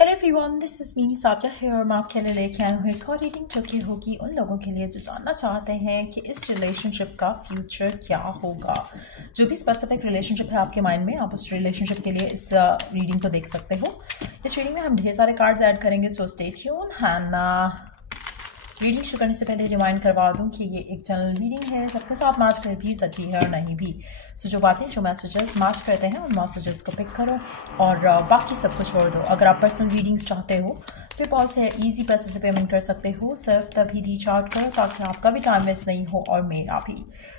Hello everyone, this is me Sabiya है और मैं आपके लिए लेके आई हूँ एक और रीडिंग जो कि होगी उन लोगों के लिए जो जानना चाहते हैं कि इस रिलेशनशिप का फ्यूचर क्या होगा। जो भी स्पेसिफिक रिलेशनशिप है आपके माइंड में, आप उस रिलेशनशिप के लिए इस रीडिंग को देख सकते हो। इस रीडिंग में हम ढेर सारे कार्ड्स ऐड करेंगे, so stay tune. And reading शुरू करने से पहले रिमाइंड करवा दूं कि ये एक जनरल रीडिंग है, सबके साथ मैच कर भी सकती है और नहीं भी। सो जो बातें जो मैसेजेस मैच करते हैं उन मैसेजेस को पिक करो और बाकी सबको छोड़ दो। अगर आप पर्सनल रीडिंग्स चाहते हो पेपॉल से ईजी पैसे से पेमेंट कर सकते हो, सिर्फ तभी रीच आउट करो ताकि आपका भी टाइम वेस्ट नहीं हो और मेरा भी।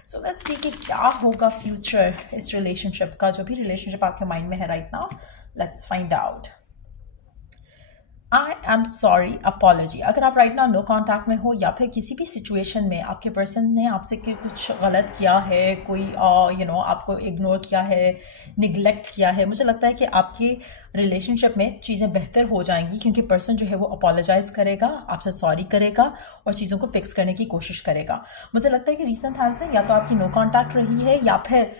सो लेट्स सी कि क्या होगा फ्यूचर इस रिलेशनशिप का, जो भी रिलेशनशिप आपके माइंड में है right now. Let's find out. I am sorry, apology. अगर आप राइट नाउ नो कॉन्टैक्ट में हो या फिर किसी भी सिचुएशन में आपके पर्सन ने आपसे कुछ गलत किया है, कोई आपको इग्नोर किया है, निगलेक्ट किया है, मुझे लगता है कि आपकी रिलेशनशिप में चीज़ें बेहतर हो जाएंगी क्योंकि पर्सन जो है वो अपोलोजाइज करेगा, आपसे सॉरी करेगा और चीज़ों को फिक्स करने की कोशिश करेगा। मुझे लगता है कि रिसेंट टाइम से या तो आपकी नो कॉन्टैक्ट रही है या फिर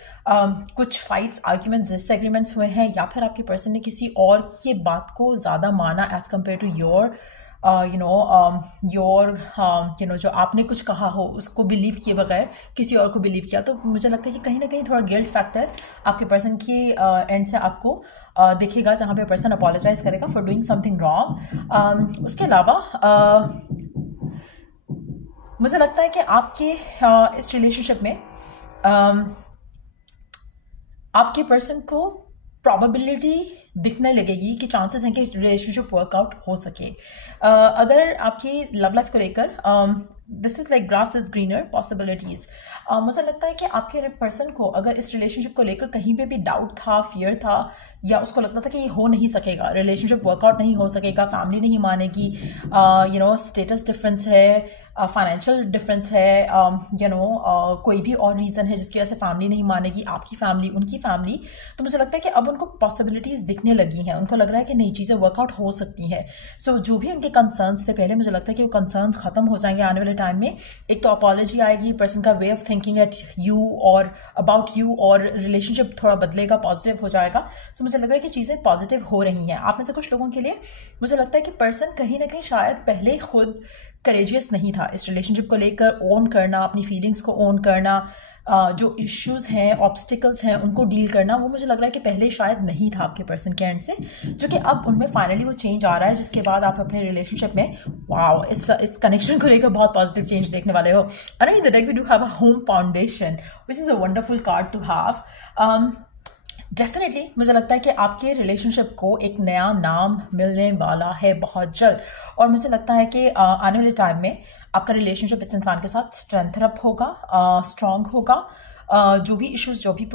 कुछ फाइट्स, आर्ग्यूमेंट्स, डिसएग्रीमेंट्स हुए हैं या फिर आपके पर्सन ने किसी और की बात को ज़्यादा माना एज कम्पेयर टू योर जो आपने कुछ कहा हो उसको बिलीव किए बगैर किसी और को बिलीव किया। तो मुझे लगता है कि कहीं ना कहीं थोड़ा गिल्ट फैक्टर आपके पर्सन की एंड से आपको दिखेगा, जहाँ पे पर्सन अपोलोजाइज करेगा फॉर डूइंग समथिंग रॉन्ग। उसके अलावा मुझे लगता है कि आपके इस रिलेशनशिप में आपके पर्सन को प्रोबेबिलिटी दिखने लगेगी कि चांसेस हैं कि रिलेशनशिप वर्कआउट हो सके। अगर आपकी लव लाइफ को लेकर this is like grass is greener possibilities. मुझे लगता है कि आपके पर्सन को अगर इस रिलेशनशिप को लेकर कहीं पे भी डाउट था, फियर था या उसको लगता था कि ये हो नहीं सकेगा, रिलेशनशिप वर्कआउट नहीं हो सकेगा, फैमिली नहीं मानेगी, स्टेटस डिफरेंस है, फाइनेंशियल डिफरेंस है, कोई भी और रीज़न है जिसकी वजह से फैमिली नहीं मानेगी, आपकी फैमिली, उनकी फैमिली, तो मुझे लगता है कि अब उनको पॉसिबिलिटीज़ दिखने लगी हैं, उनको लग रहा है कि नई चीज़ें वर्कआउट हो सकती हैं। सो जो भी उनके कंसर्न्स थे पहले, मुझे लगता है कि वो कंसर्न्स खत्म हो जाएंगे आने वाले टाइम में। एक तो अपॉलॉजी आएगी, पर्सन का way of thinking at you और अबाउट यू, और रिलेशनशिप थोड़ा बदलेगा, पॉजिटिव हो जाएगा। सो मुझे लग रहा है कि चीज़ें पॉजिटिव हो रही हैं। आप में से कुछ लोगों के लिए मुझे लगता है कि पर्सन कहीं ना कहीं शायद पहले खुद करेजियस नहीं था इस रिलेशनशिप को लेकर, ओन करना, अपनी फीलिंग्स को ओन करना, जो इश्यूज हैं, ऑब्स्टिकल्स हैं, उनको डील करना, वो मुझे लग रहा है कि पहले शायद नहीं था आपके पर्सन के एंड से, जो कि अब उनमें फाइनली वो चेंज आ रहा है, जिसके बाद आप अपने रिलेशनशिप में वाओ इस कनेक्शन को लेकर बहुत पॉजिटिव चेंज देखने वाले हो। And in the deck we do have a home foundation which is a wonderful card to have. Definitely मुझे लगता है कि आपके रिलेशनशिप को एक नया नाम मिलने वाला है बहुत जल्द, और मुझे लगता है कि आने वाले टाइम में आपका रिलेशनशिप इस इंसान के साथ स्ट्रेंथन अप होगा, स्ट्रांग होगा। जो भी इश्यूज, जो भी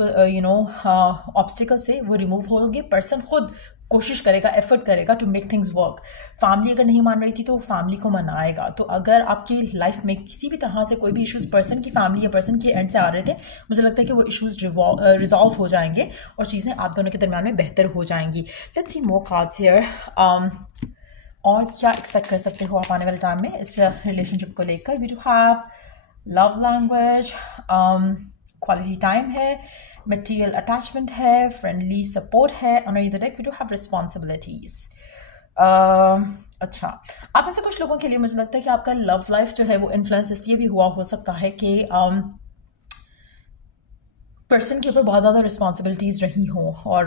ऑब्स्टिकल्स है वो रिमूव होंगे। पर्सन खुद कोशिश करेगा, एफर्ट करेगा to make things work. Family अगर नहीं मान रही थी तो वो फैमिली को मनाएगा। तो अगर आपकी लाइफ में किसी भी तरह से कोई भी इश्यूज पर्सन की फैमिली या पर्सन के एंड से आ रहे थे, मुझे लगता है कि वो इश्यूज रिजॉल्व हो जाएंगे और चीज़ें आप दोनों के दरमियान में बेहतर हो जाएंगी। Let's see more cards here. और क्या एक्सपेक्ट कर सकते हो आप आने वाले टाइम में इस रिलेशनशिप को लेकर। We do have love language, quality time है, मटेरियल अटैचमेंट है, फ्रेंडली सपोर्ट है, और in the deck we do have responsibilities. अच्छा, आप में से कुछ लोगों के लिए मुझे लगता है कि आपका लव लाइफ जो है वो इन्फ्लुएंस इसलिए भी हुआ हो सकता है कि पर्सन के ऊपर बहुत ज़्यादा रिस्पॉन्सिबिलिटीज़ रही हों और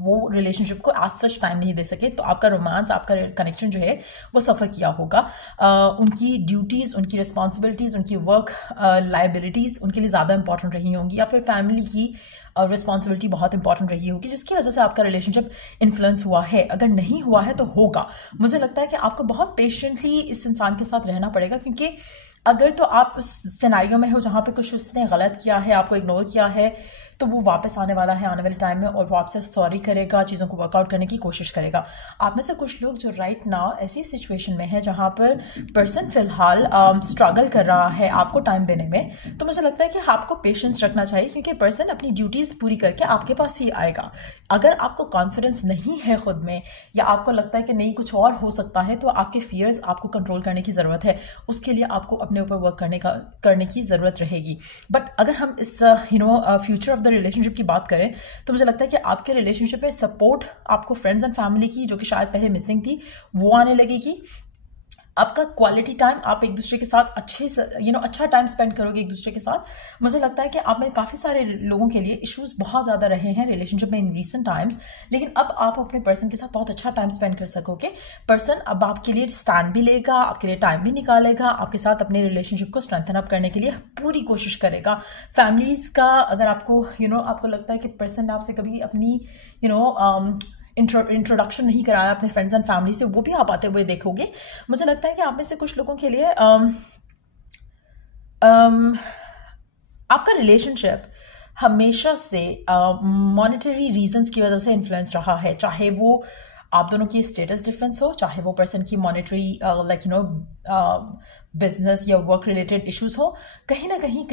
वो रिलेशनशिप को एज सच टाइम नहीं दे सके, तो आपका रोमांस, आपका कनेक्शन जो है वो सफ़र किया होगा। उनकी ड्यूटीज़, उनकी रिस्पॉन्सिबिलिटीज़, उनकी वर्क लाइबिलिटीज़ उनके लिए ज़्यादा इंपॉर्टेंट रही होंगी, या फिर फैमिली की रिस्पॉन्सिबिलिटी बहुत इंपॉर्टेंट रही होगी, जिसकी वजह से आपका रिलेशनशिप इन्फ्लुएंस हुआ है। अगर नहीं हुआ है तो होगा। मुझे लगता है कि आपको बहुत पेशेंटली इस इंसान के साथ रहना पड़ेगा, क्योंकि अगर तो आप उस सिनेरियो में हो जहाँ पे कुछ उसने गलत किया है, आपको इग्नोर किया है, तो वो वापस आने वाला है आने वाले टाइम में और वो आपसे सॉरी करेगा, चीज़ों को वर्कआउट करने की कोशिश करेगा। आप में से कुछ लोग जो राइट नाउ ऐसी सिचुएशन में है जहाँ पर पर्सन फिलहाल स्ट्रगल कर रहा है आपको टाइम देने में, तो मुझे लगता है कि आपको पेशेंस रखना चाहिए, क्योंकि पर्सन अपनी ड्यूटीज़ पूरी करके आपके पास ही आएगा। अगर आपको कॉन्फिडेंस नहीं है खुद में, या आपको लगता है कि नहीं कुछ और हो सकता है, तो आपके फियर्स आपको कंट्रोल करने की ज़रूरत है। उसके लिए आपको अपने ऊपर वर्क करने की ज़रूरत रहेगी। बट अगर हम इस future of the the relationship की बात करें तो मुझे लगता है कि आपके रिलेशनशिप में सपोर्ट आपको फ्रेंड्स एंड फैमिली की, जो कि शायद पहले मिसिंग थी, वो आने लगेगी। आपका क्वालिटी टाइम, आप एक दूसरे के साथ अच्छे से अच्छा टाइम स्पेंड करोगे एक दूसरे के साथ। मुझे लगता है कि आप में काफ़ी सारे लोगों के लिए इश्यूज बहुत ज़्यादा रहे हैं रिलेशनशिप में इन रीसेंट टाइम्स, लेकिन अब आप अपने पर्सन के साथ बहुत अच्छा टाइम स्पेंड कर सकोगे। पर्सन अब आपके लिए स्टैंड भी लेगा, आपके लिए टाइम भी निकालेगा, आपके साथ अपने रिलेशनशिप को स्ट्रेंथन अप करने के लिए पूरी कोशिश करेगा। फैमिलीज़ का अगर आपको आपको लगता है कि पर्सन ने आपसे कभी अपनी इंट्रोडक्शन नहीं कराया अपने फ्रेंड्स एंड फैमिली से, वो भी आप आते हुए देखोगे। मुझे लगता है कि आप में से कुछ लोगों के लिए आपका रिलेशनशिप हमेशा से मॉनेटरी रीजंस की वजह से इन्फ्लुएंस रहा है, चाहे वो आप दोनों की स्टेटस डिफरेंस हो, चाहे वो पर्सन की मॉनेटरी बिजनेस या वर्क रिलेटेड इश्यूज हो। कहीं ना कहीं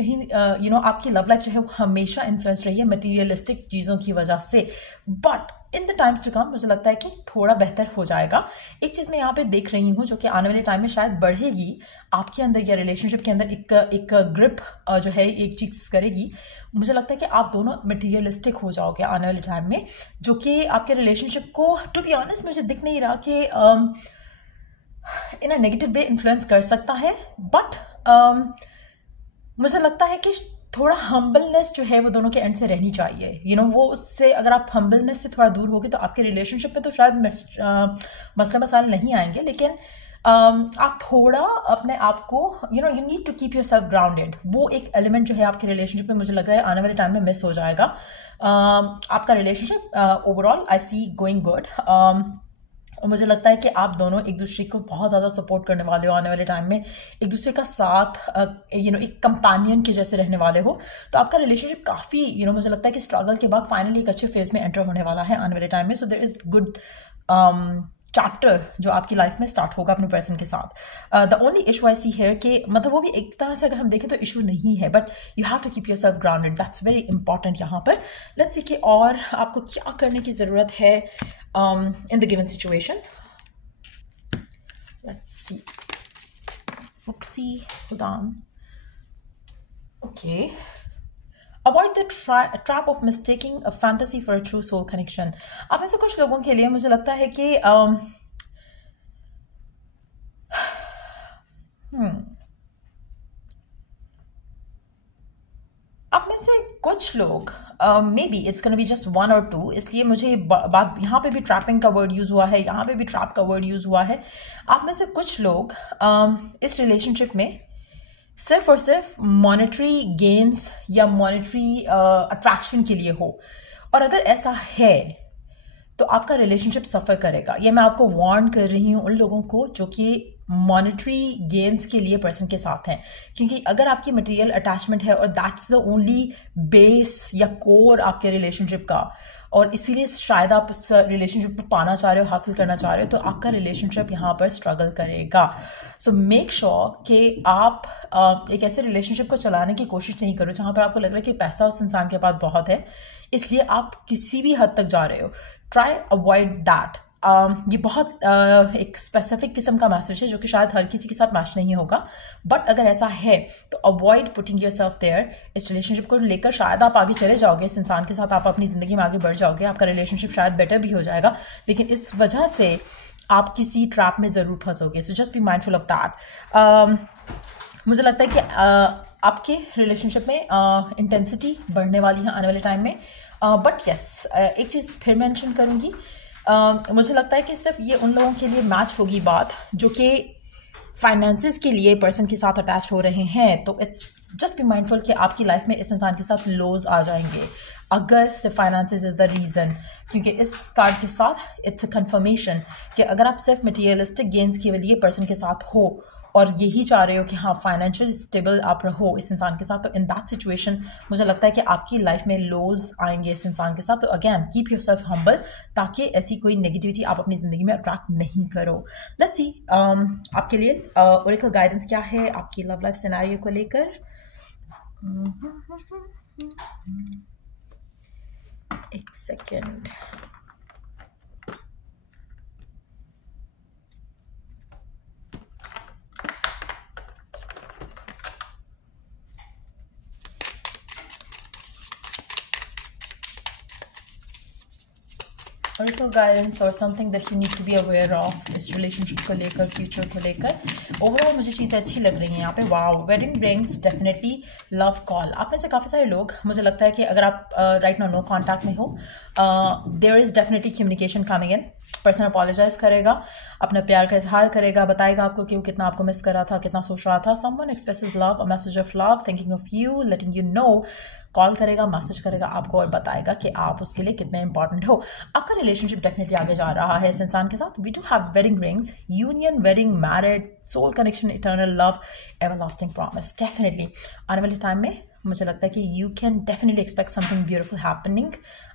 आपकी लव लाइफ जो है वो हमेशा इन्फ्लुएंस रही है मटीरियलिस्टिक चीज़ों की वजह से। But in the times to come मुझे लगता है कि थोड़ा बेहतर हो जाएगा। एक चीज़ मैं यहाँ पे देख रही हूँ जो कि आने वाले टाइम में शायद बढ़ेगी आपके अंदर या रिलेशनशिप के अंदर, एक ग्रिप जो है एक चीज़ करेगी। मुझे लगता है कि आप दोनों मटीरियलिस्टिक हो जाओगे आने वाले टाइम में, जो कि आपके रिलेशनशिप को टू बी ऑनेस्ट मुझे दिख नहीं रहा कि इन अ नेगेटिव वे इन्फ्लुएंस कर सकता है। बट मुझे लगता है कि थोड़ा हम्बलनेस जो है वो दोनों के एंड से रहनी चाहिए। वो उससे अगर आप हम्बलनेस से थोड़ा दूर होगे तो आपके रिलेशनशिप में तो शायद मसला मसाइल नहीं आएंगे, लेकिन आप थोड़ा अपने आप को you need to keep yourself grounded. वो एक एलिमेंट जो है आपके रिलेशनशिप में मुझे लग रहा है आने वाले टाइम में मिस हो जाएगा। आपका relationship overall I see going good, और मुझे लगता है कि आप दोनों एक दूसरे को बहुत ज़्यादा सपोर्ट करने वाले हो आने वाले टाइम में, एक दूसरे का साथ एक कंपेनियन के जैसे रहने वाले हो। तो आपका रिलेशनशिप काफ़ी मुझे लगता है कि स्ट्रगल के बाद फाइनली एक अच्छे फेज में एंटर होने वाला है आने वाले टाइम में। So there is good chapter जो आपकी लाइफ में स्टार्ट होगा अपने पर्सन के साथ। The only issue I see here कि मतलब वो भी एक तरह से अगर हम देखें तो इशू नहीं है, but you have to keep yourself grounded, that's very important यहाँ पर। लेट्स सी कि और आपको क्या करने की ज़रूरत है in the given situation. Let's see. Oopsie, hold on. Okay. Avoid the trap of mistaking a fantasy for a true soul connection. आप में से कुछ लोगों के लिए मुझे लगता है कि आप में से कुछ लोग may be it's gonna be just one और टू, इसलिए मुझे ये बात यहाँ पे भी ट्रैपिंग का वर्ड यूज हुआ है, यहाँ पे भी ट्रैप का वर्ड यूज हुआ है। आप में से कुछ लोग इस रिलेशनशिप में सिर्फ और सिर्फ मॉनेटरी गेन्स या मॉनेटरी अट्रैक्शन के लिए हो, और अगर ऐसा है तो आपका रिलेशनशिप सफ़र करेगा। ये मैं आपको वार्न कर रही हूँ उन लोगों को जो कि मॉनेटरी गेन्स के लिए पर्सन के साथ हैं, क्योंकि अगर आपकी मटेरियल अटैचमेंट है और दैट्स द ओनली बेस या कोर आपके रिलेशनशिप का, और इसीलिए शायद आप उस रिलेशनशिप को पाना चाह रहे हो, हासिल करना चाह रहे हो, तो आपका रिलेशनशिप यहाँ पर स्ट्रगल करेगा। सो मेक श्योर कि आप एक ऐसे रिलेशनशिप को चलाने की कोशिश नहीं करो जहाँ पर आपको लग रहा है कि पैसा उस इंसान के पास बहुत है, इसलिए आप किसी भी हद तक जा रहे हो। Try avoid that. ये बहुत एक स्पेसिफिक किस्म का मैसेज है जो कि शायद हर किसी के साथ मैच नहीं होगा, बट अगर ऐसा है तो अवॉइड पुटिंग योरसेल्फ देयर। इस रिलेशनशिप को लेकर शायद आप आगे चले जाओगे, इस इंसान के साथ आप अपनी ज़िंदगी में आगे बढ़ जाओगे, आपका रिलेशनशिप शायद बेटर भी हो जाएगा, लेकिन इस वजह से आप किसी ट्रैप में ज़रूर फंसोगे। So just be mindful of that. मुझे लगता है कि आपके रिलेशनशिप में इंटेंसिटी बढ़ने वाली है आने वाले टाइम में, बट यस एक चीज़ फिर मेंशन करूँगी, मुझे लगता है कि सिर्फ ये उन लोगों के लिए मैच होगी बात जो कि फाइनेंसेस के लिए पर्सन के साथ अटैच हो रहे हैं। तो इट्स जस्ट बी माइंडफुल कि आपकी लाइफ में इस इंसान के साथ लोज आ जाएंगे अगर सिर्फ फाइनेंसेस इज द रीज़न, क्योंकि इस कार्ड के साथ इट्स अ कंफर्मेशन कि अगर आप सिर्फ मटीरियलिस्टिक गेन्स के लिए पर्सन के साथ हो और यही चाह रहे हो कि हाँ फाइनेंशियल स्टेबल आप रहो इस इंसान के साथ, तो इन दैट सिचुएशन मुझे लगता है कि आपकी लाइफ में लोज आएंगे इस इंसान के साथ। तो अगेन कीप योरसेल्फ हम्बल ताकि ऐसी कोई नेगेटिविटी आप अपनी ज़िंदगी में अट्रैक्ट नहीं करो। लेट्स सी आपके लिए ओरेकल गाइडेंस क्या है आपकी लव लाइफ सिनेरियो को लेकर। एक सेकेंड। हिस्टोरिकल गाइडेंस और something that you need to be aware of इस रिलेशनशिप को लेकर, फ्यूचर को लेकर। ओवरऑल मुझे चीज़ें अच्छी लग रही हैं यहाँ पे। Wow, wedding rings, definitely love call. आप में से काफ़ी सारे लोग, मुझे लगता है कि अगर आप राइट नाउ नो कॉन्टैक्ट में हो, there is definitely communication coming in. Person apologise करेगा, अपना प्यार का इजहार करेगा, बताएगा आपको कि वो कितना आपको मिस कर रहा था, कितना सोच रहा था। Someone expresses love, a message of love, thinking of you, letting you know. Call करेगा, मैसेज करेगा आपको और बताएगा कि आप उसके लिए कितने इंपॉर्टेंट हो। आपका रिलेशनशिप डेफिनेटली आगे जा रहा है इस इंसान के साथ। We do have wedding rings, union, wedding, married, soul connection, eternal love, everlasting promise. Definitely आने वाले टाइम में मुझे लगता है कि you can definitely expect something beautiful happening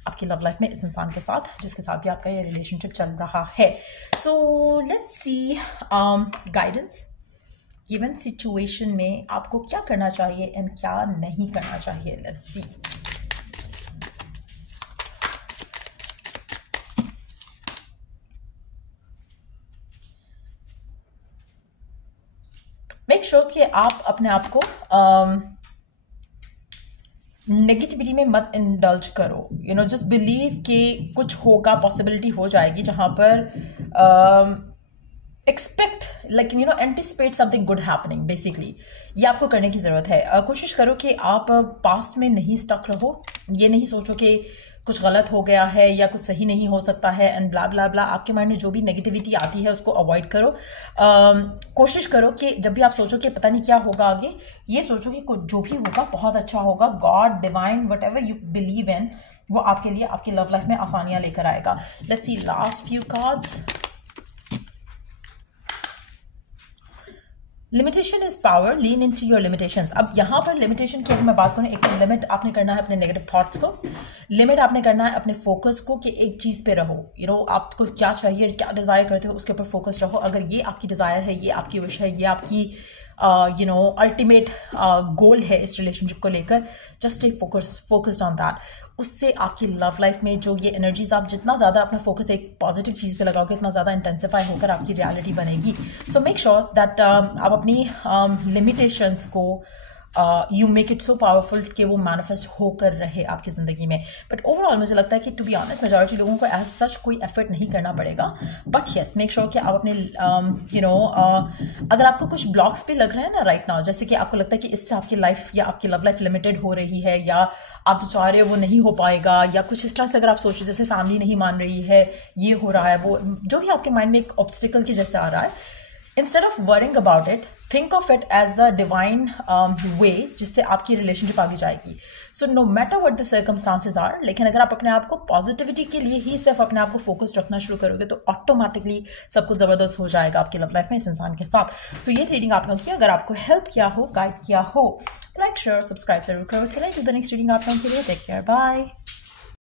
आपकी लव लाइफ में इस इंसान के साथ, जिसके साथ भी आपका ये रिलेशनशिप चल रहा है। So let's see guidance. Given situation में आपको क्या करना चाहिए एंड क्या नहीं करना चाहिए। Let's see. मेक श्योर कि आप अपने आप को नेगेटिविटी में मत इंडल्ज करो। यू नो, जस्ट बिलीव कि कुछ होगा, पॉसिबिलिटी हो जाएगी जहां पर expect, like you know, anticipate something good happening. Basically ये आपको करने की ज़रूरत है। कोशिश करो कि आप पास्ट में नहीं स्टक रहो। ये नहीं सोचो कि कुछ गलत हो गया है या कुछ सही नहीं हो सकता है एंड ब्ला ब्ला ब्ला। आपके माइंड में जो भी नेगेटिविटी आती है उसको अवॉइड करो। कोशिश करो कि जब भी आप सोचो कि पता नहीं क्या होगा आगे, ये सोचो कि कुछ जो भी होगा बहुत अच्छा होगा। God, divine, what ever you believe in, वो आपके लिए आपकी लव लाइफ में आसानियां लेकर आएगा। Let's see last few cards. Limitation is power, lean in to your limitations. अब यहाँ पर लिमिटेशन की अगर मैं बात करूँ, एक तो लिमिट आपने करना है अपने नेगेटिव थॉट्स को, लिमिट आपने करना है अपने फोकस को कि एक चीज़ पे रहो। यू नो, आपको क्या चाहिए, क्या डिज़ायर करते हो, उसके ऊपर फोकस रहो। अगर ये आपकी डिज़ायर है, ये आपकी विश है, ये आपकी यू नो अल्टीमेट गोल है इस रिलेशनशिप को लेकर, just stay focused on that. उससे आपकी लव लाइफ में जो ये एनर्जीज, आप जितना ज़्यादा अपना फोकस एक पॉजिटिव चीज़ पे लगाओगे, इतना ज़्यादा इंटेंसिफाई होकर आपकी रियलिटी बनेगी। सो मेक श्योर दैट आप अपनी लिमिटेशंस को you make it so powerful कि वो मैनिफेस्ट होकर रहे आपकी ज़िंदगी में। बट ओवरऑल मुझे लगता है कि टू बी ऑनेस्ट मेजॉरिटी लोगों को एज सच कोई एफर्ट नहीं करना पड़ेगा। बट येस, मेक श्योर कि आप अपने यू नो अगर आपको कुछ ब्लॉक्स भी लग रहे हैं ना राइट नाउ, जैसे कि आपको लगता है कि इससे आपकी लाइफ या आपकी लव लाइफ लिमिटेड हो रही है, या आप जो चाह रहे हो वो नहीं हो पाएगा, या कुछ इस तरह से अगर आप सोच रहे जैसे फैमिली नहीं मान रही है, ये हो रहा है, वो जो भी आपके माइंड में एक ऑब्स्टिकल के जैसे आ रहा है, instead of worrying about it, think of it as the divine way जिससे आपकी रिलेशनशिप आगे जाएगी। So no matter what the circumstances are, लेकिन अगर आप अपने आप को पॉजिटिविटी के लिए ही सिर्फ अपने आप को फोकस रखना शुरू करोगे तो ऑटोमेटिकली सब कुछ ज़बरदस्त हो जाएगा आपकी लव लाइफ में इस इंसान के साथ। सो ये रीडिंग आप लोगों की अगर आपको हेल्प किया हो, गाइड किया हो, तो लाइक, शेयर, सब्सक्राइब जरूर करो। चलिए टू द नेक्स्ट रीडिंग आप लोगों के लिए। Take care, bye.